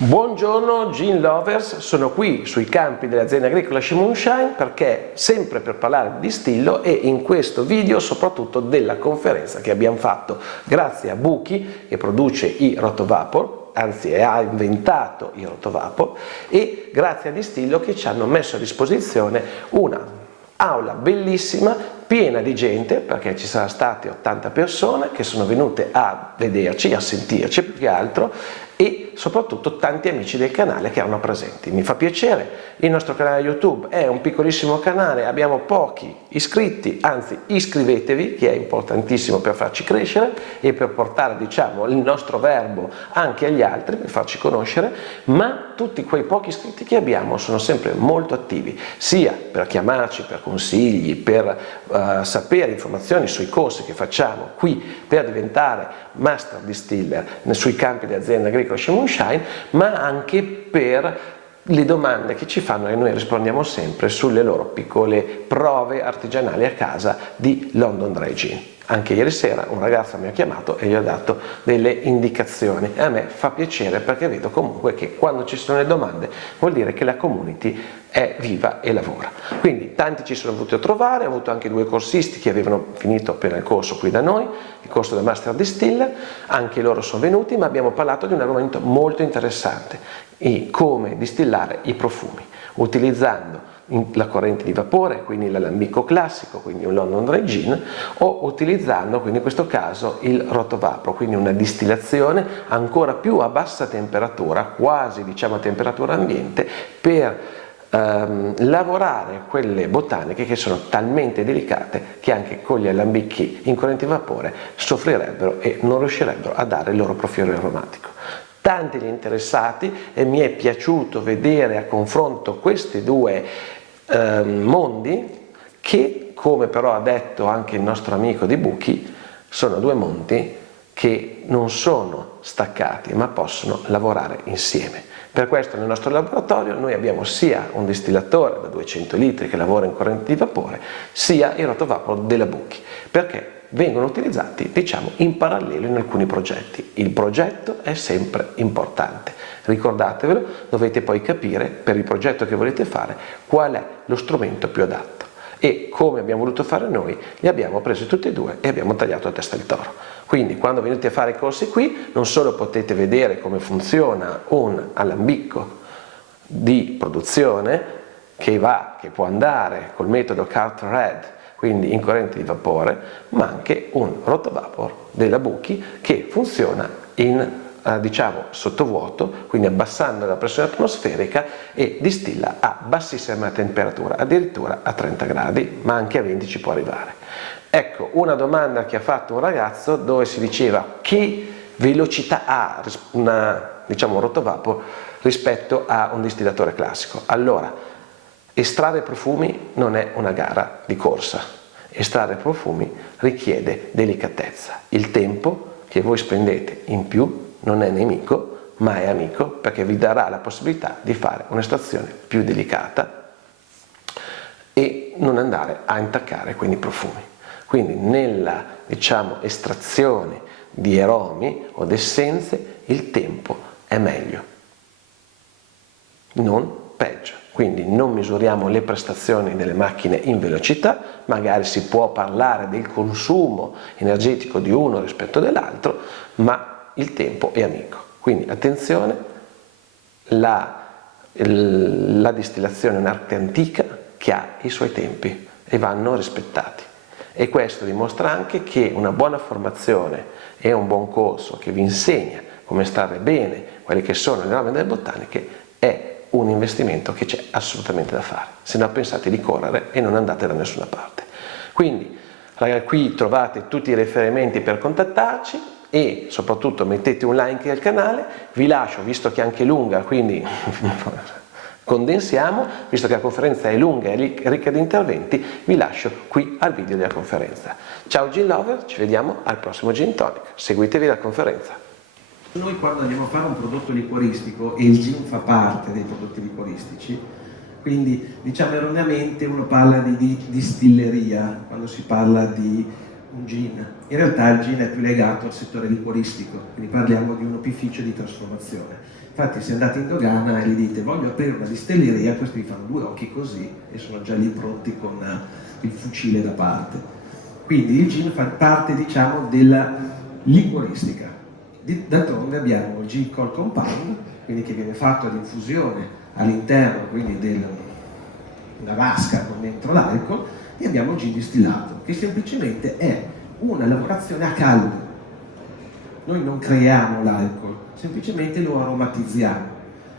Buongiorno Gin Lovers, sono qui sui campi dell'azienda agricola Sci Moonshine perché sempre per parlare di distillo e in questo video soprattutto della conferenza che abbiamo fatto grazie a Buchi che produce i Rotovapor, anzi ha inventato i Rotovapor, e grazie a Distillo che ci hanno messo a disposizione una aula bellissima, piena di gente, perché ci saranno state 80 persone che sono venute a vederci, a sentirci più che altro, e soprattutto tanti amici del canale che erano presenti. Mi fa piacere, il nostro canale YouTube è un piccolissimo canale, abbiamo pochi iscritti, anzi iscrivetevi, che è importantissimo per farci crescere e per portare, diciamo, il nostro verbo anche agli altri, per farci conoscere, ma tutti quei pochi iscritti che abbiamo sono sempre molto attivi, sia per chiamarci, per consigli, per sapere informazioni sui corsi che facciamo qui per diventare Master Distiller sui campi di azienda agricola Sci Moonshine, ma anche per le domande che ci fanno e noi rispondiamo sempre sulle loro piccole prove artigianali a casa di London Dry Gin. Anche ieri sera un ragazzo mi ha chiamato e gli ho dato delle indicazioni e a me fa piacere perché vedo comunque che quando ci sono le domande vuol dire che la community è viva e lavora. Quindi tanti ci sono venuti a trovare, ho avuto anche due corsisti che avevano finito appena il corso qui da noi, il corso da Master Distiller, anche loro sono venuti, ma abbiamo parlato di un argomento molto interessante, come distillare i profumi, utilizzando la corrente di vapore, quindi l'alambicco classico, quindi un London Dry Gin, o utilizzando quindi in questo caso il Rotovapor, quindi una distillazione ancora più a bassa temperatura, quasi diciamo a temperatura ambiente, per lavorare quelle botaniche che sono talmente delicate che anche con gli alambicchi in corrente di vapore soffrirebbero e non riuscirebbero a dare il loro profilo aromatico. Tanti gli interessati e mi è piaciuto vedere a confronto questi due mondi che, come però ha detto anche il nostro amico di Buchi, sono due mondi che non sono staccati ma possono lavorare insieme. Per questo nel nostro laboratorio noi abbiamo sia un distillatore da 200 litri che lavora in corrente di vapore, sia il Rotovapor della Buchi, perché vengono utilizzati, diciamo, in parallelo in alcuni progetti. Il progetto è sempre importante. Ricordatevelo, dovete poi capire per il progetto che volete fare qual è lo strumento più adatto. E come abbiamo voluto fare noi, li abbiamo presi tutti e due e abbiamo tagliato a testa il toro. Quindi quando venite a fare i corsi qui, non solo potete vedere come funziona un alambicco di produzione che può andare col metodo Carteret, quindi in corrente di vapore, ma anche un Rotovapor della Buchi che funziona in diciamo sottovuoto, quindi abbassando la pressione atmosferica e distilla a bassissima temperatura, addirittura a 30 gradi, ma anche a 20 ci può arrivare. Ecco, una domanda che ha fatto un ragazzo dove si diceva che velocità ha diciamo, un Rotovapor rispetto a un distillatore classico. Allora, estrarre profumi non è una gara di corsa, estrarre profumi richiede delicatezza. Il tempo che voi spendete in più non è nemico, ma è amico perché vi darà la possibilità di fare un'estrazione più delicata e non andare a intaccare quindi i profumi. Quindi nella, diciamo, estrazione di aromi o di essenze il tempo è meglio, non peggio. Quindi non misuriamo le prestazioni delle macchine in velocità, magari si può parlare del consumo energetico di uno rispetto dell'altro, ma il tempo è amico. Quindi attenzione, la distillazione è un'arte antica che ha i suoi tempi e vanno rispettati. E questo dimostra anche che una buona formazione e un buon corso che vi insegna come estrarre bene quelle che sono le norme delle botaniche è un investimento che c'è assolutamente da fare, se no pensate di correre e non andate da nessuna parte. Quindi ragazzi, qui trovate tutti i riferimenti per contattarci e soprattutto mettete un like al canale. Vi lascio, visto che è anche lunga, quindi condensiamo, visto che la conferenza è lunga e ricca di interventi, vi lascio qui al video della conferenza. Ciao Gin Lover, ci vediamo al prossimo Gin Tonic, seguitevi la conferenza. Noi quando andiamo a fare un prodotto liquoristico, e il gin fa parte dei prodotti liquoristici, quindi diciamo erroneamente uno parla di distilleria quando si parla di un gin. In realtà il gin è più legato al settore liquoristico, quindi parliamo di un opificio di trasformazione. Infatti se andate in dogana e gli dite voglio aprire una distilleria, questi vi fanno due occhi così e sono già lì pronti con il fucile da parte. Quindi il gin fa parte, diciamo, della liquoristica. D'altronde abbiamo il gin col compound, quindi che viene fatto ad infusione all'interno quindi una vasca con dentro l'alcol, e abbiamo il gin distillato, che semplicemente è una lavorazione a caldo. Noi non creiamo l'alcol, semplicemente lo aromatizziamo.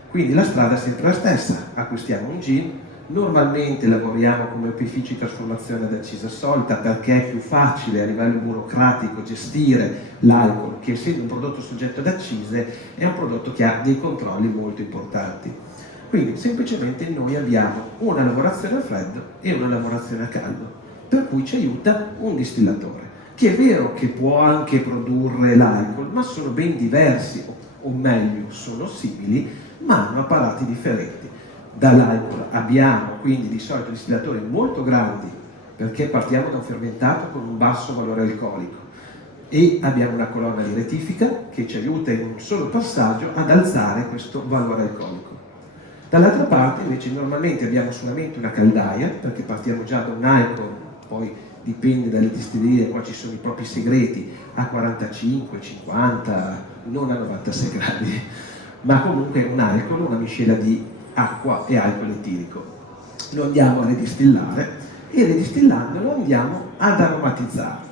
Quindi la strada è sempre la stessa: acquistiamo un gin, normalmente lavoriamo come opifici di trasformazione ad accisa assolta perché è più facile a livello burocratico gestire l'alcol, che essendo un prodotto soggetto ad accise è un prodotto che ha dei controlli molto importanti. Quindi semplicemente noi abbiamo una lavorazione a freddo e una lavorazione a caldo, per cui ci aiuta un distillatore, che è vero che può anche produrre l'alcol, ma sono ben diversi, o meglio, sono simili, ma hanno apparati differenti. Dall'alcol abbiamo quindi di solito distillatori molto grandi, perché partiamo da un fermentato con un basso valore alcolico, e abbiamo una colonna di rettifica che ci aiuta in un solo passaggio ad alzare questo valore alcolico. Dall'altra parte invece normalmente abbiamo solamente una caldaia, perché partiamo già da un alcol, poi dipende dalle distillerie, qua ci sono i propri segreti, a 45, 50, non a 96 gradi, ma comunque un alcol, una miscela di acqua e alcol etilico. Lo andiamo a redistillare e redistillandolo andiamo ad aromatizzarlo.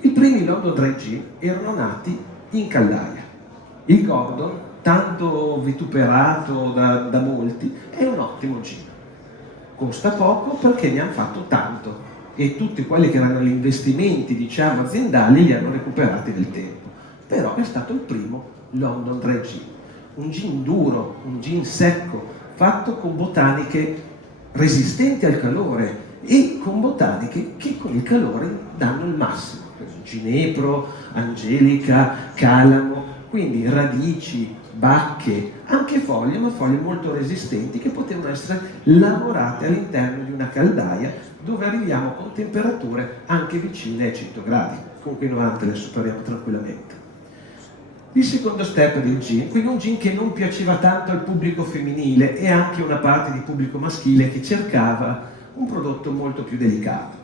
I primi London Dry Gin erano nati in caldaia. Il Gordon, tanto vituperato da molti, è un ottimo gin. Costa poco perché ne hanno fatto tanto e tutti quelli che erano gli investimenti, diciamo, aziendali li hanno recuperati nel tempo. Però è stato il primo London Dry Gin. Un gin duro, un gin secco, fatto con botaniche resistenti al calore e con botaniche che con il calore danno il massimo. Ginepro, angelica, calamo, quindi radici, bacche, anche foglie, ma foglie molto resistenti che potevano essere lavorate all'interno di una caldaia dove arriviamo con temperature anche vicine ai 100 gradi, comunque i 90 le superiamo tranquillamente. Il secondo step del gin, quindi un gin che non piaceva tanto al pubblico femminile e anche una parte di pubblico maschile che cercava un prodotto molto più delicato.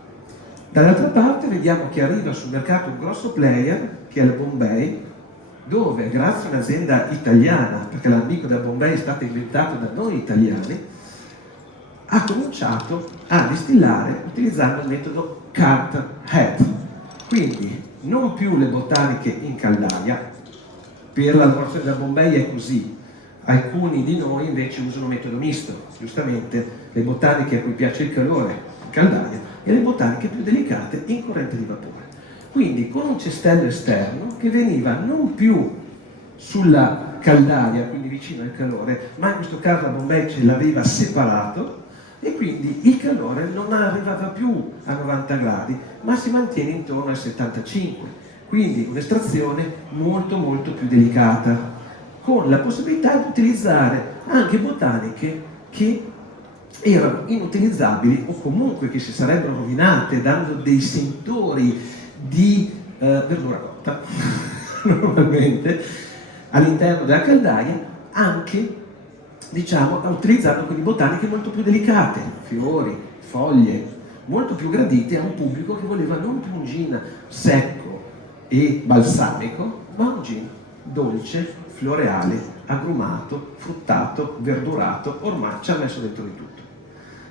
Dall'altra parte vediamo che arriva sul mercato un grosso player che è la Bombay, dove grazie a un'azienda italiana, perché l'amico da Bombay è stato inventato da noi italiani, ha cominciato a distillare utilizzando il metodo Carter Head. Quindi non più le botaniche in caldaia, per la lavorazione da Bombay è così. Alcuni di noi invece usano un metodo misto, giustamente le botaniche a cui piace il calore in caldaia e le botaniche più delicate in corrente di vapore. Quindi con un cestello esterno che veniva non più sulla caldaia, quindi vicino al calore, ma in questo caso la Bombay ce l'aveva separato e quindi il calore non arrivava più a 90 gradi, ma si mantiene intorno ai 75. Quindi un'estrazione molto molto più delicata, con la possibilità di utilizzare anche botaniche che erano inutilizzabili o comunque che si sarebbero rovinate, dando dei sentori di verdura cotta normalmente all'interno della caldaia, anche diciamo utilizzando quindi botaniche molto più delicate, fiori, foglie, molto più gradite a un pubblico che voleva non più un gin secco e balsamico, ma un gin dolce, floreale, agrumato, fruttato, verdurato, ormai ci ha messo dentro di tutto.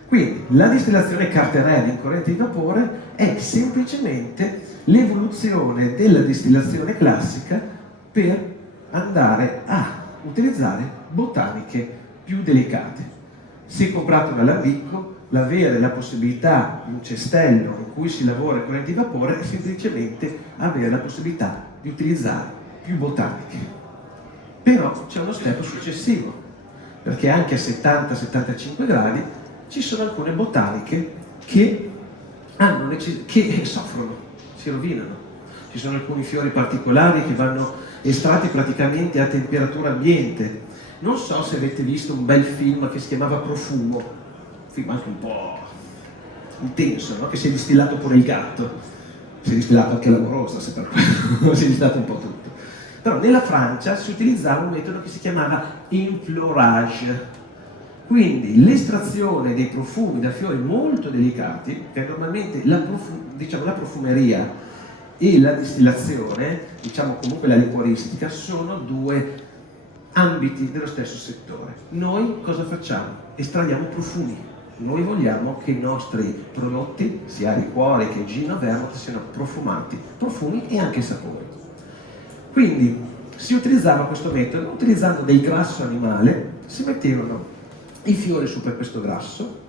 Quindi la distillazione Carter-Head in corrente di vapore è semplicemente l'evoluzione della distillazione classica per andare a utilizzare botaniche più delicate. Se comprato dall'ambicco, l'avere la possibilità di un cestello in cui si lavora in corrente di vapore è semplicemente avere la possibilità di utilizzare più botaniche. Però c'è uno step successivo, perché anche a 70-75 gradi ci sono alcune botaniche che soffrono, si rovinano. Ci sono alcuni fiori particolari che vanno estratti praticamente a temperatura ambiente. Non so se avete visto un bel film che si chiamava Profumo, un film anche un po' intenso, no? Che si è distillato pure il gatto. si è distillato anche l'amorosa, se per quello si è distillato un po' tutto. Però nella Francia si utilizzava un metodo che si chiamava enfleurage, quindi l'estrazione dei profumi da fiori molto delicati, che normalmente diciamo, la profumeria e la distillazione, diciamo comunque la liquoristica, sono due ambiti dello stesso settore. Noi cosa facciamo? Estraiamo profumi. Noi vogliamo che i nostri prodotti, sia liquori che gin o vermouth, siano profumati, profumi e anche sapori. Quindi si utilizzava questo metodo, utilizzando del grasso animale, si mettevano i fiori su per questo grasso,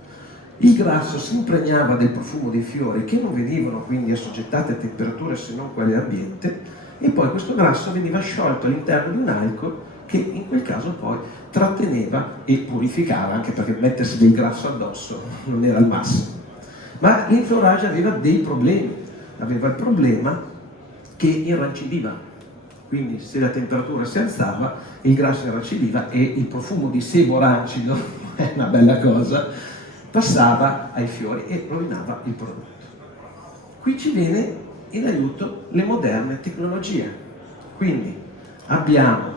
il grasso si impregnava del profumo dei fiori che non venivano quindi assoggettati a temperature se non quelle ambiente, e poi questo grasso veniva sciolto all'interno di un alcol che in quel caso poi tratteneva e purificava, anche perché mettersi del grasso addosso non era il massimo. Ma l'inflorage aveva dei problemi, aveva il problema che irrancidiva. Quindi se la temperatura si alzava, il grasso irrancidiva e il profumo di sebo rancido, è una bella cosa, passava ai fiori e rovinava il prodotto. Qui ci viene in aiuto le moderne tecnologie. Quindi abbiamo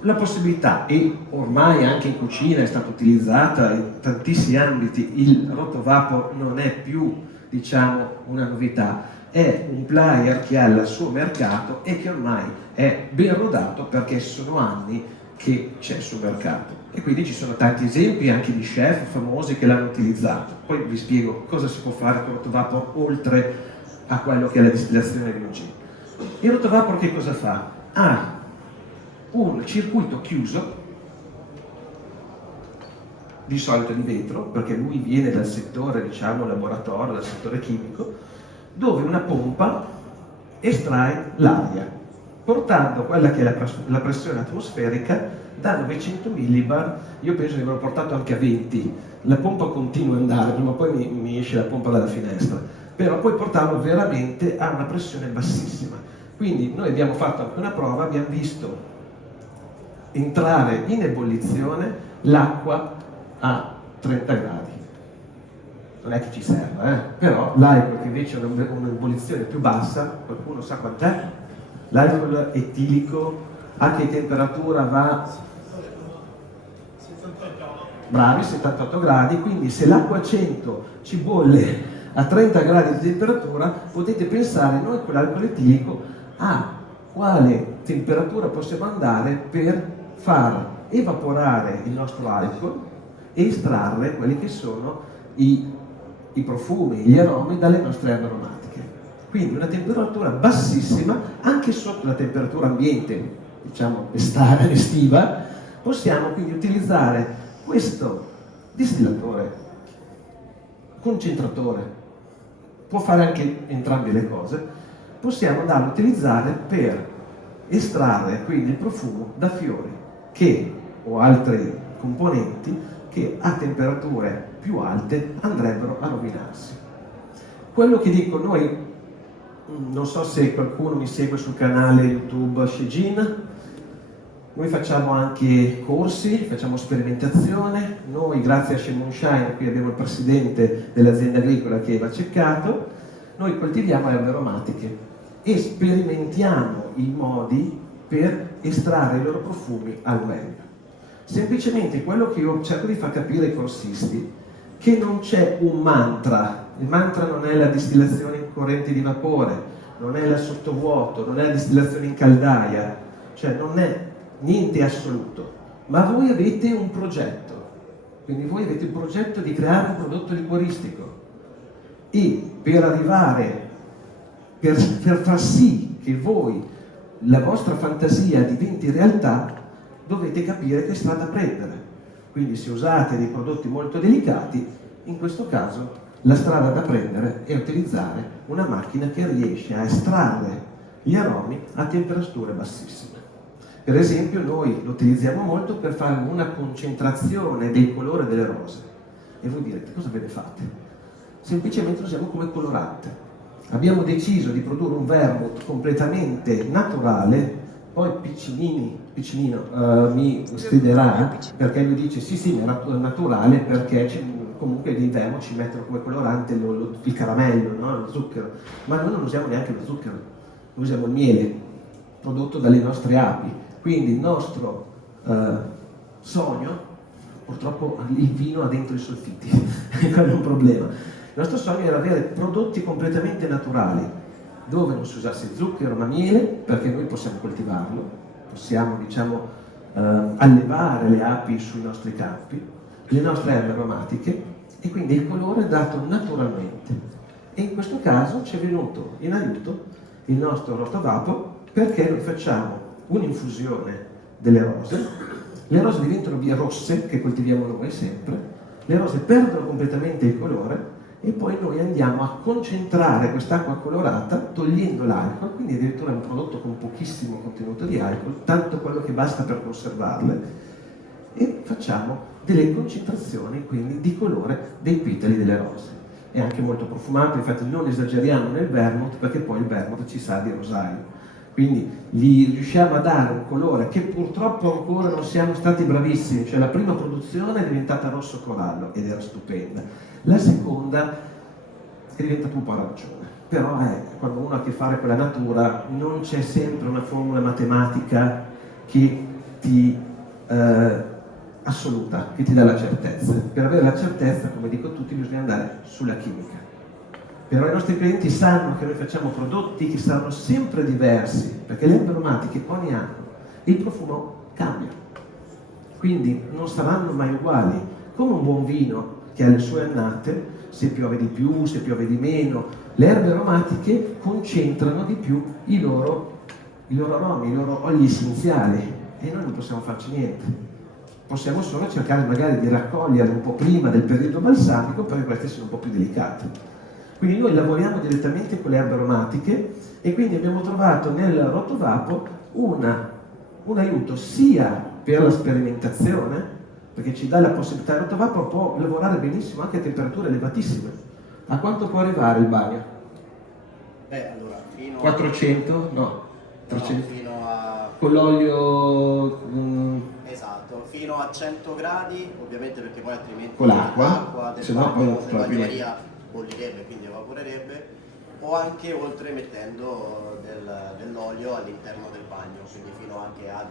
la possibilità, e ormai anche in cucina è stata utilizzata in tantissimi ambiti, il rotovapor non è più, diciamo, una novità, è un player che ha il suo mercato e che ormai è ben rodato perché sono anni che c'è sul mercato. E quindi ci sono tanti esempi anche di chef famosi che l'hanno utilizzato. Poi vi spiego cosa si può fare con il rotovapor oltre a quello che è la distillazione di un gin. Il rotovapor che cosa fa? Ha un circuito chiuso, di solito di vetro, perché lui viene dal settore, diciamo, laboratorio, dal settore chimico, dove una pompa estrae l'aria, portando quella che è la pressione atmosferica da 900 millibar, io penso di averlo portato anche a 20, la pompa continua ad andare, prima o poi mi esce la pompa dalla finestra, però puoi portarlo veramente a una pressione bassissima. Quindi noi abbiamo fatto anche una prova, abbiamo visto entrare in ebollizione l'acqua a 30 gradi. Non è che ci serve, però l'alcol che invece ha un'ebollizione più bassa, qualcuno sa quant'è? L'alcol etilico a che temperatura va? 78. Bravi, 78 gradi, quindi se l'acqua a 100 ci bolle a 30 gradi di temperatura, potete pensare noi con l'alcol etilico a quale temperatura possiamo andare per far evaporare il nostro alcol e estrarre quelli che sono i profumi, gli aromi dalle nostre erbe aromatiche. Quindi una temperatura bassissima, anche sotto la temperatura ambiente, diciamo estiva, possiamo quindi utilizzare questo distillatore, concentratore, può fare anche entrambe le cose, possiamo andarlo a utilizzare per estrarre quindi il profumo da fiori o altri componenti che a temperature più alte andrebbero a rovinarsi. Quello che dico noi, non so se qualcuno mi segue sul canale YouTube Shegin, noi facciamo anche corsi, facciamo sperimentazione, noi grazie a Shea Moonshine, qui abbiamo il presidente dell'azienda agricola che va ceccato, noi coltiviamo erbe aromatiche e sperimentiamo i modi per estrarre i loro profumi al meglio. Semplicemente quello che io cerco di far capire ai corsisti, che non c'è un mantra, il mantra non è la distillazione in corrente di vapore, non è la sottovuoto, non è la distillazione in caldaia, cioè non è niente assoluto, ma voi avete un progetto, quindi voi avete il progetto di creare un prodotto liquoristico e per arrivare, per far sì che voi, la vostra fantasia diventi realtà, dovete capire che strada prendere. Quindi se usate dei prodotti molto delicati, in questo caso la strada da prendere è utilizzare una macchina che riesce a estrarre gli aromi a temperature bassissime. Per esempio noi lo utilizziamo molto per fare una concentrazione del colore delle rose. E voi direte, cosa ve ne fate? Semplicemente lo usiamo come colorante. Abbiamo deciso di produrre un vermouth completamente naturale poi piccinino mi sfiderà perché lui dice sì, è naturale perché comunque l'inverno ci mettono come colorante il caramello, no? Lo zucchero, ma noi non usiamo neanche lo zucchero, usiamo il miele prodotto dalle nostre api, quindi il nostro sogno, purtroppo il vino ha dentro i solfiti, quello è un problema. Il nostro sogno era avere prodotti completamente naturali, dove non si usasse zucchero ma miele, perché noi possiamo coltivarlo, possiamo allevare le api sui nostri campi, le nostre erbe aromatiche, e quindi il colore è dato naturalmente. E in questo caso ci è venuto in aiuto il nostro rotovapo, perché noi facciamo un'infusione delle rose, le rose diventano via rosse, che coltiviamo noi sempre, le rose perdono completamente il colore, e poi noi andiamo a concentrare quest'acqua colorata togliendo l'alcol, quindi addirittura è un prodotto con pochissimo contenuto di alcol, tanto quello che basta per conservarle, e facciamo delle concentrazioni quindi di colore dei petali delle rose. È anche molto profumato, infatti non esageriamo nel vermouth perché poi il vermouth ci sa di rosario. Quindi gli riusciamo a dare un colore che purtroppo ancora non siamo stati bravissimi, cioè la prima produzione è diventata rosso corallo ed era stupenda, la seconda è diventata un po' arancione, però quando uno ha a che fare con la natura non c'è sempre una formula matematica che ti assoluta, che ti dà la certezza. Per avere la certezza, come dico a tutti, bisogna andare sulla chimica. Però i nostri clienti sanno che noi facciamo prodotti che saranno sempre diversi, perché le erbe aromatiche ogni anno il profumo cambia, quindi non saranno mai uguali, come un buon vino che ha le sue annate, se piove di più, se piove di meno, le erbe aromatiche concentrano di più i loro aromi, i loro oli essenziali, e noi non possiamo farci niente. Possiamo solo cercare magari di raccoglierle un po' prima del periodo balsamico, perché queste sono un po' più delicate. Quindi noi lavoriamo direttamente con le erbe aromatiche, e quindi abbiamo trovato nel rotovapo un aiuto sia per la sperimentazione, perché ci dà la possibilità, il rotovapo può lavorare benissimo anche a temperature elevatissime. A quanto può arrivare il bagno? Allora, fino 400? No, 300. No, fino a... Con l'olio... Esatto, fino a 100 gradi, ovviamente, perché poi altrimenti con l'acqua, del se no poi non bagno Maria bollirebbe, quindi evaporerebbe, o anche oltre mettendo dell'olio all'interno del bagno, quindi fino anche a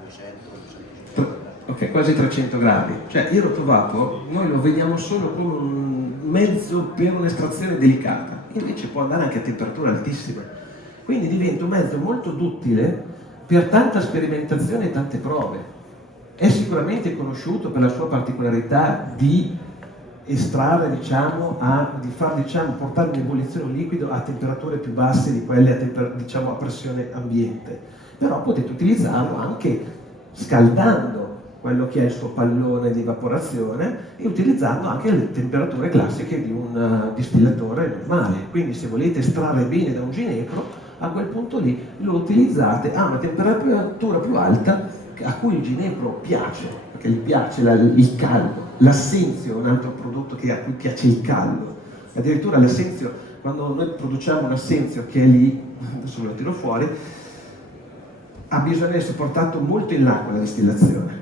200-250 gradi. Ok, quasi 300 gradi. Cioè il rotovapo noi lo vediamo solo come un mezzo per un'estrazione delicata, invece può andare anche a temperature altissime. Quindi diventa un mezzo molto duttile per tanta sperimentazione e tante prove. È sicuramente conosciuto per la sua particolarità di estrarre, di far portare in ebollizione un liquido a temperature più basse di quelle a pressione ambiente. Però potete utilizzarlo anche scaldando quello che è il suo pallone di evaporazione e utilizzando anche le temperature classiche di un distillatore normale. Quindi se volete estrarre bene da un ginepro, a quel punto lì lo utilizzate a una temperatura più alta a cui il ginepro piace, perché gli piace il caldo. L'assenzio è un altro prodotto a cui piace il caldo. Addirittura l'assenzio, quando noi produciamo un assenzio che è lì, adesso ve lo tiro fuori, ha bisogno di essere portato molto in là con la distillazione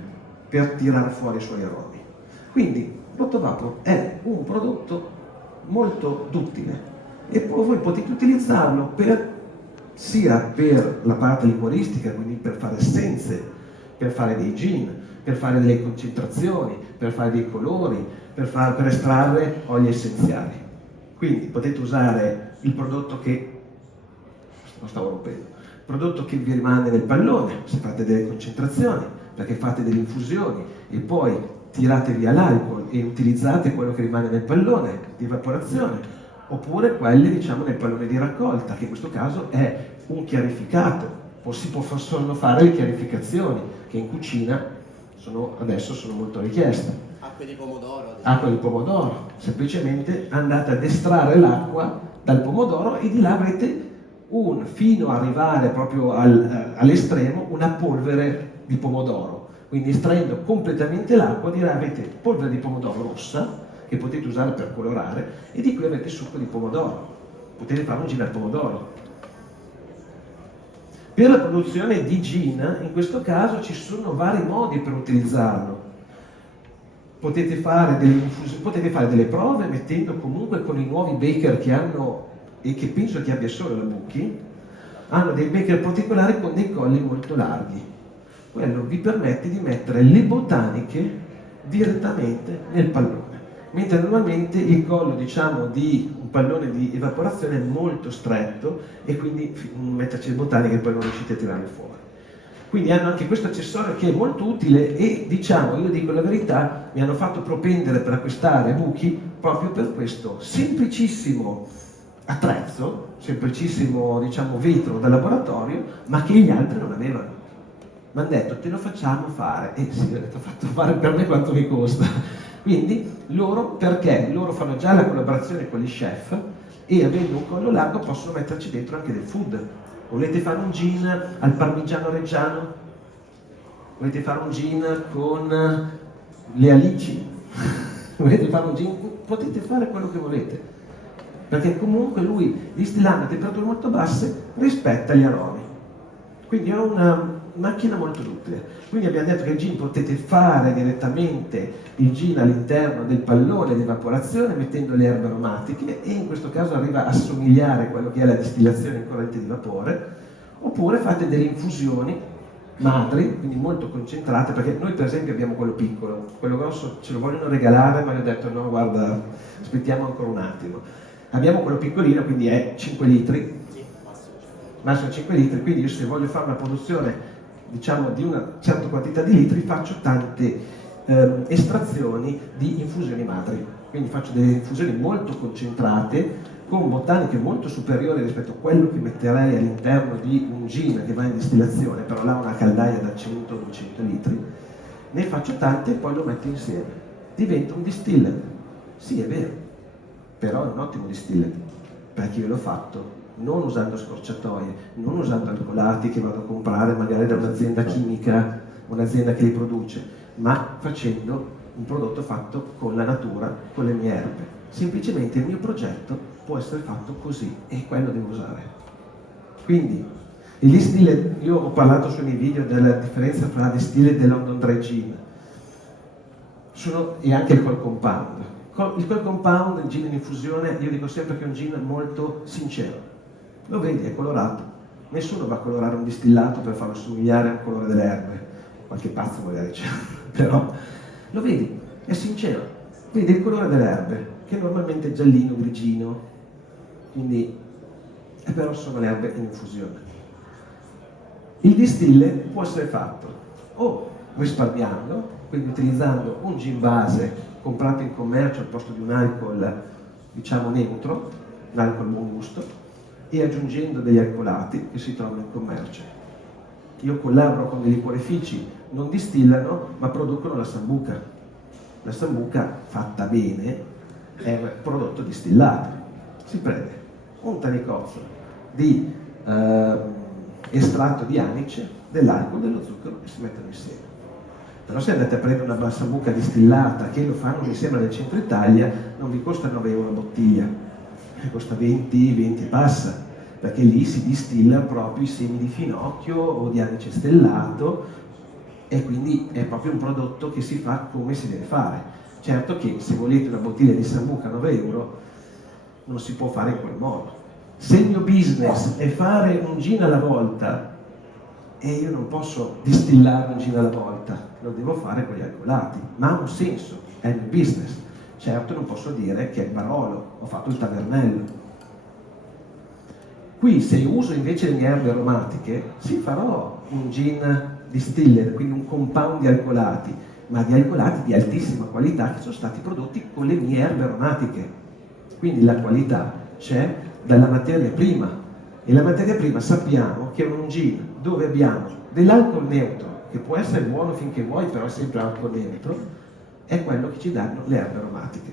per tirare fuori i suoi aromi. Quindi rotovapo è un prodotto molto duttile e poi voi potete utilizzarlo sia per la parte liquoristica, quindi per fare essenze, per fare dei gin, per fare delle concentrazioni, per fare dei colori, per estrarre oli essenziali. Quindi potete usare il prodotto che vi rimane nel pallone, se fate delle concentrazioni, perché fate delle infusioni e poi tirate via l'alcol e utilizzate quello che rimane nel pallone di evaporazione, oppure quelli nel pallone di raccolta, che in questo caso è un chiarificato, o si possono fare le chiarificazioni che in cucina adesso sono molto richieste. Acque di pomodoro. Acqua di pomodoro, semplicemente andate ad estrarre l'acqua dal pomodoro e di là avrete fino ad arrivare proprio all'estremo, una polvere di pomodoro. Quindi estraendo completamente l'acqua, di là avete polvere di pomodoro rossa, che potete usare per colorare, e di qui avete succo di pomodoro. Potete fare un gin al pomodoro. Per la produzione di gin, in questo caso ci sono vari modi per utilizzarlo. Potete fare delle prove mettendo comunque con i nuovi beker che hanno, e che penso che abbia solo la Bucchi, hanno dei beker particolari con dei colli molto larghi. Quello vi permette di mettere le botaniche direttamente nel pallone, mentre normalmente il collo, diciamo, di un pallone di evaporazione è molto stretto e quindi metterci le botaniche e poi non riuscite a tirarle fuori. Quindi hanno anche questo accessorio che è molto utile e, diciamo, io dico la verità, mi hanno fatto propendere per acquistare Bucchi proprio per questo semplicissimo attrezzo, semplicissimo, diciamo, vetro da laboratorio, ma che gli altri non avevano. Mi hanno detto, te lo facciamo fare, e sì, ho detto, fatto fare per me quanto mi costa. Quindi loro, perché? Loro fanno già la collaborazione con gli chef e avendo un collo largo possono metterci dentro anche del food. Volete fare un gin al parmigiano reggiano? Volete fare un gin con le alici? Volete fare un gin? Potete fare quello che volete, perché comunque lui, distillando a temperature molto basse, rispetta gli aromi. Quindi è una macchina molto utile. Quindi abbiamo detto che il gin potete fare direttamente il gin all'interno del pallone di evaporazione mettendo le erbe aromatiche e in questo caso arriva a somigliare a quello che è la distillazione in corrente di vapore, oppure fate delle infusioni madri, quindi molto concentrate, perché noi per esempio abbiamo quello piccolo, quello grosso ce lo vogliono regalare, ma gli ho detto no, guarda, aspettiamo ancora un attimo. Abbiamo quello piccolino, quindi è 5 litri, massimo 5 litri, quindi io se voglio fare una produzione, diciamo, di una certa quantità di litri, faccio tante estrazioni di infusioni madri, quindi faccio delle infusioni molto concentrate con botaniche molto superiori rispetto a quello che metterei all'interno di un gin che va in distillazione, però là una caldaia da 100-200 litri, ne faccio tante e poi lo metto insieme, diventa un distiller. Sì, è vero, però è un ottimo distiller, perché io l'ho fatto non usando scorciatoie, non usando alcolati che vado a comprare magari da un'azienda chimica, un'azienda che li produce, ma facendo un prodotto fatto con la natura, con le mie erbe. Semplicemente il mio progetto può essere fatto così e quello devo usare. Quindi il distiller, io ho parlato sui miei video della differenza fra distiller e London Dry Gin e anche il cold compound. Il cold compound, il gin in infusione, io dico sempre che è un gin molto sincero. Lo vedi, è colorato. Nessuno va a colorare un distillato per farlo somigliare al colore delle erbe. Qualche pazzo magari c'è, però lo vedi, è sincero. Vedi il colore delle erbe, che normalmente è giallino, grigino, quindi però sono le erbe in infusione. Il distiller può essere fatto o risparmiando, quindi utilizzando un gin base comprato in commercio al posto di un alcol, diciamo, neutro, un alcol buon gusto, e aggiungendo degli alcolati che si trovano in commercio. Io collaboro con dei liquorifici, non distillano, ma producono la sambuca. La sambuca fatta bene è un prodotto distillato. Si prende un tanicozzolo di estratto di anice, dell'alcol, dello zucchero e si mettono insieme. Però se andate a prendere una sambuca distillata, che lo fanno mi sembra nel centro Italia, non vi costa 9 euro la bottiglia, costa 20 e passa, perché lì si distilla proprio i semi di finocchio o di anice stellato e quindi è proprio un prodotto che si fa come si deve fare. Certo che se volete una bottiglia di sambuca a 9 euro non si può fare in quel modo. Se il mio business è fare un gin alla volta e io non posso distillare un gin alla volta, lo devo fare con gli alcolati, ma ha un senso, è il mio business. Certo non posso dire che è il Barolo, ho fatto il Tavernello. Qui se uso invece le mie erbe aromatiche, sì, farò un gin distiller, quindi un compound di alcolati, ma di alcolati di altissima qualità che sono stati prodotti con le mie erbe aromatiche. Quindi la qualità c'è dalla materia prima, e la materia prima sappiamo che è un gin dove abbiamo dell'alcol neutro, che può essere buono finché vuoi, però è sempre alcol neutro, è quello che ci danno le erbe aromatiche,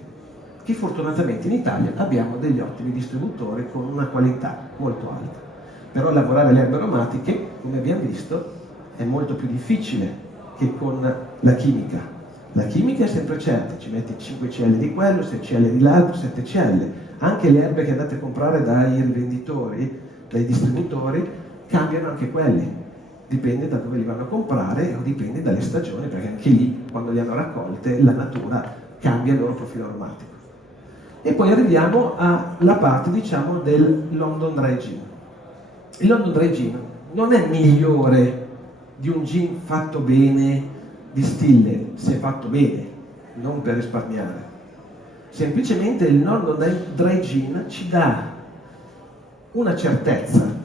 che fortunatamente in Italia abbiamo degli ottimi distributori con una qualità molto alta. Però lavorare le erbe aromatiche, come abbiamo visto, è molto più difficile che con la chimica. La chimica è sempre certa, ci metti 5 cl di quello, 6 cl di l'altro, 7 cl. Anche le erbe che andate a comprare dai rivenditori, dai distributori, cambiano anche quelli, dipende da dove li vanno a comprare o dipende dalle stagioni, perché anche lì, quando li hanno raccolte, la natura cambia il loro profilo aromatico. E poi arriviamo alla parte, diciamo, del London Dry Gin. Il London Dry Gin non è migliore di un gin fatto bene di stille, se è fatto bene, non per risparmiare. Semplicemente il London Dry Gin ci dà una certezza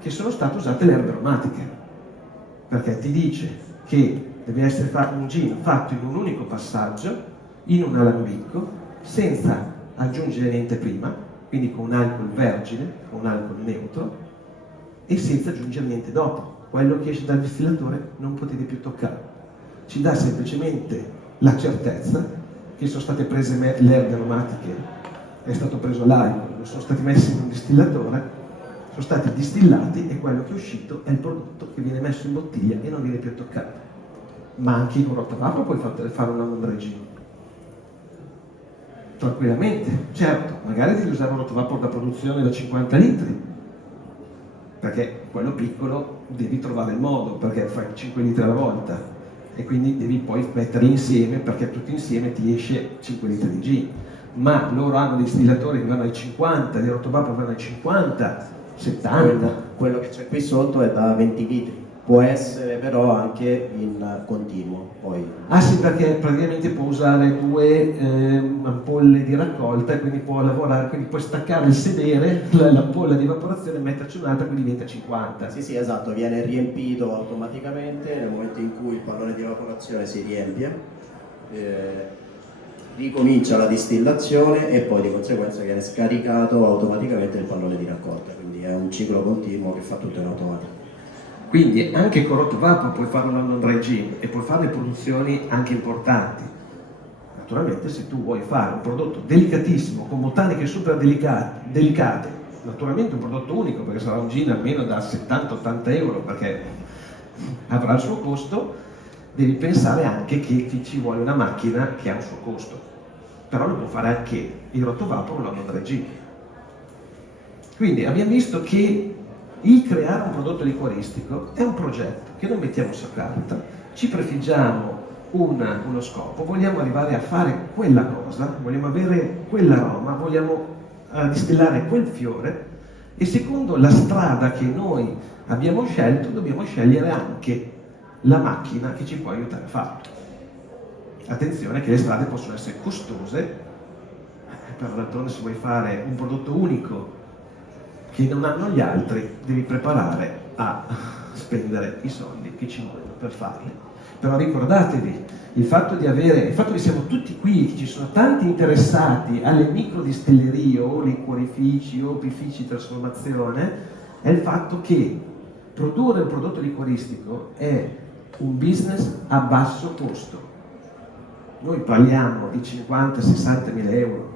che sono state usate le erbe aromatiche, perché ti dice che deve essere fatto un gin fatto in un unico passaggio, in un alambicco, senza aggiungere niente prima, quindi con un alcol vergine, con un alcol neutro, e senza aggiungere niente dopo. Quello che esce dal distillatore non potete più toccare. Ci dà semplicemente la certezza che sono state prese le erbe aromatiche, è stato preso l'alcol, sono stati messi in un distillatore, sono stati distillati e quello che è uscito è il prodotto che viene messo in bottiglia e non viene più toccato. Ma anche in un rotavapo puoi fare un London Dry Gin. Tranquillamente, certo, magari devi usare un rotavapo da produzione da 50 litri, perché quello piccolo devi trovare il modo, perché fai 5 litri alla volta e quindi devi poi metterli insieme, perché tutti insieme ti esce 5 litri di gin. Ma loro hanno dei distillatori che vanno ai 50, dei rotavapo vanno ai 50, 70. Quello che c'è qui sotto è da 20 litri, può essere però anche in continuo. Poi. Ah sì, perché praticamente può usare due ampolle di raccolta e quindi può lavorare, quindi puoi staccare il sedere, l'ampolla di evaporazione e metterci un'altra, quindi diventa 50. Sì, esatto, viene riempito automaticamente nel momento in cui il pallone di evaporazione si riempie, ricomincia la distillazione e poi di conseguenza viene scaricato automaticamente il pallone di raccolta, quindi è un ciclo continuo che fa tutto in automatico. Quindi anche con rotavapo puoi fare un London Dry Gin e puoi fare produzioni anche importanti. Naturalmente se tu vuoi fare un prodotto delicatissimo, con botaniche super delicate, naturalmente un prodotto unico, perché sarà un gin almeno da 70-80 euro, perché avrà il suo costo, devi pensare anche che ci vuole una macchina che ha un suo costo. Però lo può fare anche il rotavapo o un London Dry Gin. Quindi abbiamo visto che il creare un prodotto liquoristico è un progetto che non mettiamo su carta, ci prefiggiamo uno scopo, vogliamo arrivare a fare quella cosa, vogliamo avere quell'aroma, vogliamo distillare quel fiore e secondo la strada che noi abbiamo scelto dobbiamo scegliere anche la macchina che ci può aiutare a farlo. Attenzione che le strade possono essere costose, però d'altronde se vuoi fare un prodotto unico che non hanno gli altri, devi preparare a spendere i soldi che ci vogliono per farli. Però ricordatevi, il fatto che siamo tutti qui, che ci sono tanti interessati alle microdistillerie o liquorifici o opifici di trasformazione, è il fatto che produrre un prodotto liquoristico è un business a basso costo. Noi parliamo di 50-60 mila euro,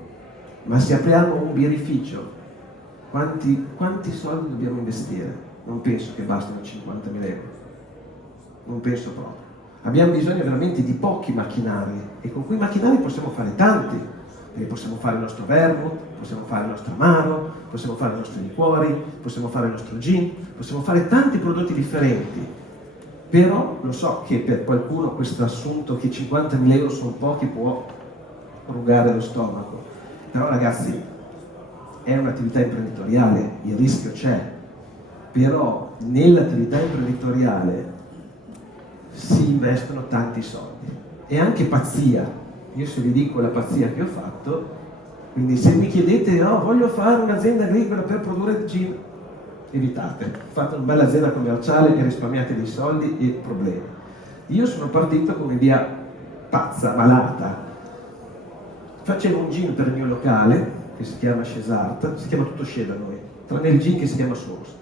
ma se apriamo un birrificio, quanti soldi dobbiamo investire? Non penso che bastino 50.000 euro, non penso proprio. Abbiamo bisogno veramente di pochi macchinari e con quei macchinari possiamo fare tanti, perché possiamo fare il nostro vermouth, possiamo fare il nostro amaro, possiamo fare i nostri liquori, possiamo fare il nostro gin, possiamo fare tanti prodotti differenti. Però lo so che per qualcuno questo assunto che 50.000 euro sono pochi può rugare lo stomaco, però ragazzi, è un'attività imprenditoriale, il rischio c'è, però nell'attività imprenditoriale si investono tanti soldi e anche pazzia. Io se vi dico la pazzia che ho fatto, quindi se mi chiedete voglio fare un'azienda agricola per produrre gin, evitate, fate una bella azienda commerciale e risparmiate dei soldi e problemi. Io sono partito come via pazza, malata, facevo un gin per il mio locale che si chiama Cesart, si chiama tutto Cè da noi, tranne il gin che si chiama Source.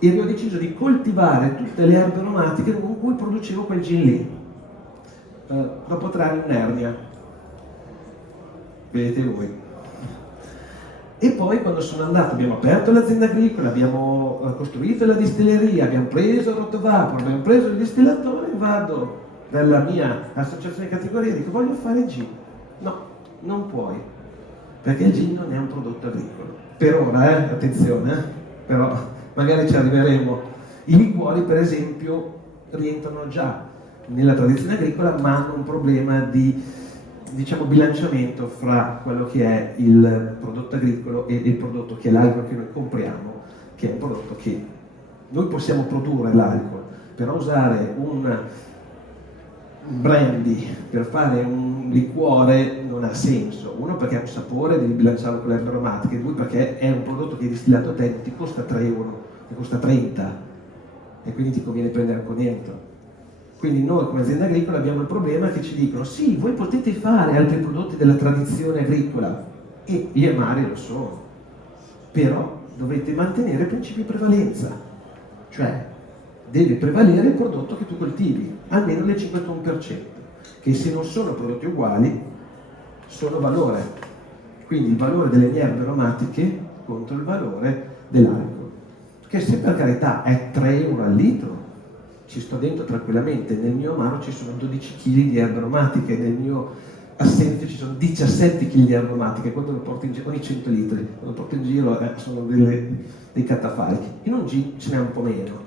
E avevo deciso di coltivare tutte le erbe aromatiche con cui producevo quel gin lì. Dopo 3 anni un'ernia, vedete voi. E poi quando sono andato abbiamo aperto l'azienda agricola, abbiamo costruito la distilleria, abbiamo preso il rotavapo, abbiamo preso il distillatore, vado dalla mia associazione di categoria e dico voglio fare gin. No, non puoi, perché il gin non è un prodotto agricolo. Per ora, attenzione, però magari ci arriveremo. I liquori, per esempio, rientrano già nella tradizione agricola, ma hanno un problema di, diciamo, bilanciamento fra quello che è il prodotto agricolo e il prodotto che è l'alcol che noi compriamo, che è un prodotto che noi possiamo produrre l'alcol, però usare un brandy per fare un liquore non ha senso. Uno, perché ha un sapore, devi bilanciarlo con le erbe aromatiche; due, perché è un prodotto che è distillato a te, ti costa 3 euro, ti costa 30, e quindi ti conviene prendere anche dentro. Quindi noi come azienda agricola abbiamo il problema che ci dicono: sì, voi potete fare altri prodotti della tradizione agricola, e gli amari lo sono, però dovete mantenere il principio di prevalenza, cioè deve prevalere il prodotto che tu coltivi, almeno del 51%, che se non sono prodotti uguali sono valore. Quindi il valore delle erbe aromatiche contro il valore dell'alcol, che se per carità è 3 euro al litro, ci sto dentro tranquillamente. Nel mio amaro ci sono 12 kg di erbe aromatiche, nel mio assente ci sono 17 kg di erbe aromatiche, quando lo porto in giro, ogni 100 litri, quando lo porto in giro sono dei catafalchi. In un gin ce n'è un po' meno,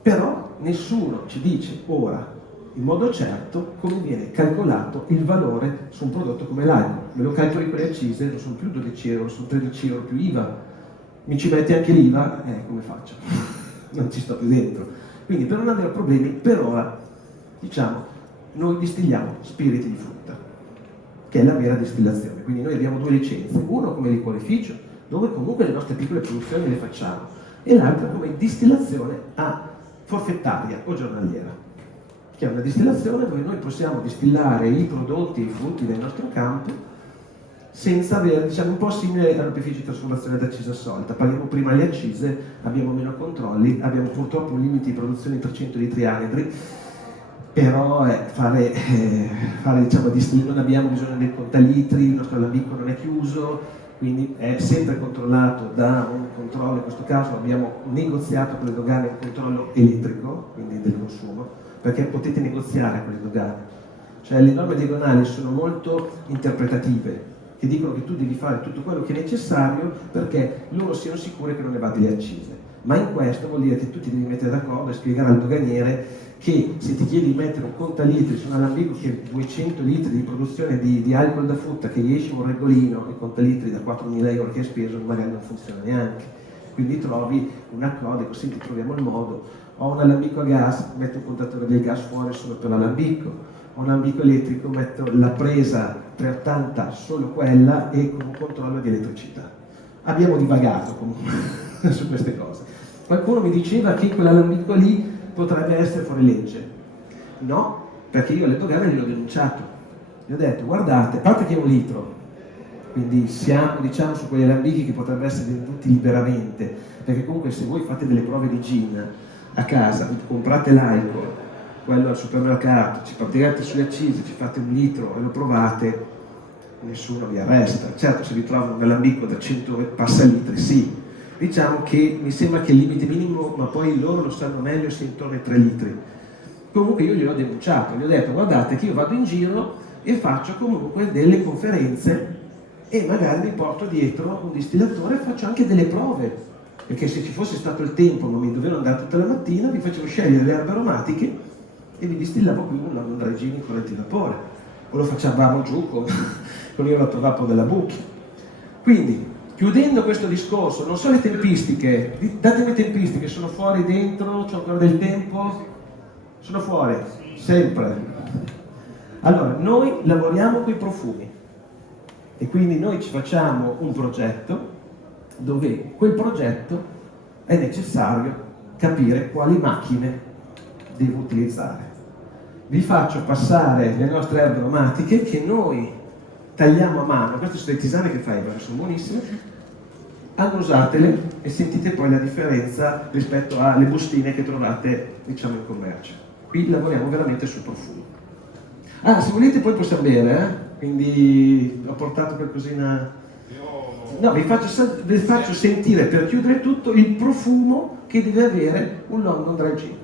però nessuno ci dice ora in modo certo come viene calcolato il valore su un prodotto come l'alcol. Me lo calcoli con le accise, non sono più 12 euro, sono 13 euro più IVA. Mi ci metti anche l'IVA? Come faccio? Non ci sto più dentro. Quindi per non avere problemi, per ora, diciamo, noi distilliamo spiriti di frutta, che è la vera distillazione. Quindi noi abbiamo 2 licenze, uno come liquorificio, dove comunque le nostre piccole produzioni le facciamo, e l'altra come distillazione forfettaria o giornaliera, che è una distillazione dove noi possiamo distillare i prodotti e i frutti del nostro campo senza avere, diciamo, un po' simile all'opificio di trasformazione d'accisa assolta. Paghiamo prima le accise, abbiamo meno controlli, abbiamo purtroppo un limite di produzione di 300 litri anidri, però diciamo, non abbiamo bisogno del contalitri, il nostro alambico non è chiuso, quindi è sempre controllato da un controllo. In questo caso abbiamo negoziato con le dogane un controllo elettrico, quindi del consumo, perché potete negoziare con le dogane. Cioè le norme diagonali sono molto interpretative, che dicono che tu devi fare tutto quello che è necessario perché loro siano sicuri che non evadi le accise. Ma in questo vuol dire che tu ti devi mettere d'accordo e spiegare al doganiere che se ti chiedi di mettere un contalitri su un alambico che ha 200 litri di produzione di alcol da frutta, che gli esce un regolino, il contalitri da 4.000 euro che hai speso magari non funziona neanche. Quindi trovi un accordo, dico: senti, troviamo il modo. Ho un alambico a gas, metto un contatore del gas fuori solo per l'alambico. Ho un alambico elettrico, metto la presa 380 solo quella e con un controllo di elettricità. Abbiamo divagato comunque su queste cose. Qualcuno mi diceva che quell'alambico lì potrebbe essere fuori legge. No, perché io alle dogane gliel'ho denunciato. Gli ho detto: guardate, a parte che è 1 litro, quindi siamo, diciamo, su quegli alambichi che potrebbero essere venduti liberamente, perché comunque se voi fate delle prove di gin a casa, comprate l'alcol, quello al supermercato, ci praticate sulle accise, ci fate 1 litro e lo provate, nessuno vi arresta. Certo, se vi trovano un alambico da 100 passa litri, sì. Diciamo che mi sembra che il limite minimo, ma poi loro lo sanno meglio, sia intorno ai 3 litri. Comunque io gliel'ho denunciato, gli ho detto: guardate che io vado in giro e faccio comunque delle conferenze e magari mi porto dietro un distillatore e faccio anche delle prove, perché se ci fosse stato il tempo, ma mi dovevo andare tutta la mattina, vi facevo scegliere le erbe aromatiche e vi distillavo qui un London Dry Gin in corrente di vapore, o lo facevamo giù con il rottovappo della Bucchi. Quindi, chiudendo questo discorso, non so le tempistiche, datemi tempistiche, sono fuori, dentro, c'ho ancora del tempo? Sono fuori, sempre. Allora, noi lavoriamo con i profumi e quindi noi ci facciamo un progetto dove quel progetto è necessario capire quali macchine devo utilizzare. Vi faccio passare le nostre erbe aromatiche che noi tagliamo a mano. Queste sono le tisane che fai, sono buonissime. Annusatele e sentite poi la differenza rispetto alle bustine che trovate, diciamo, in commercio. Qui lavoriamo veramente sul profumo. Se volete poi possiamo bere, quindi ho portato qualcosina. No, vi faccio sentire, per chiudere tutto, il profumo che deve avere un London Dry Gin.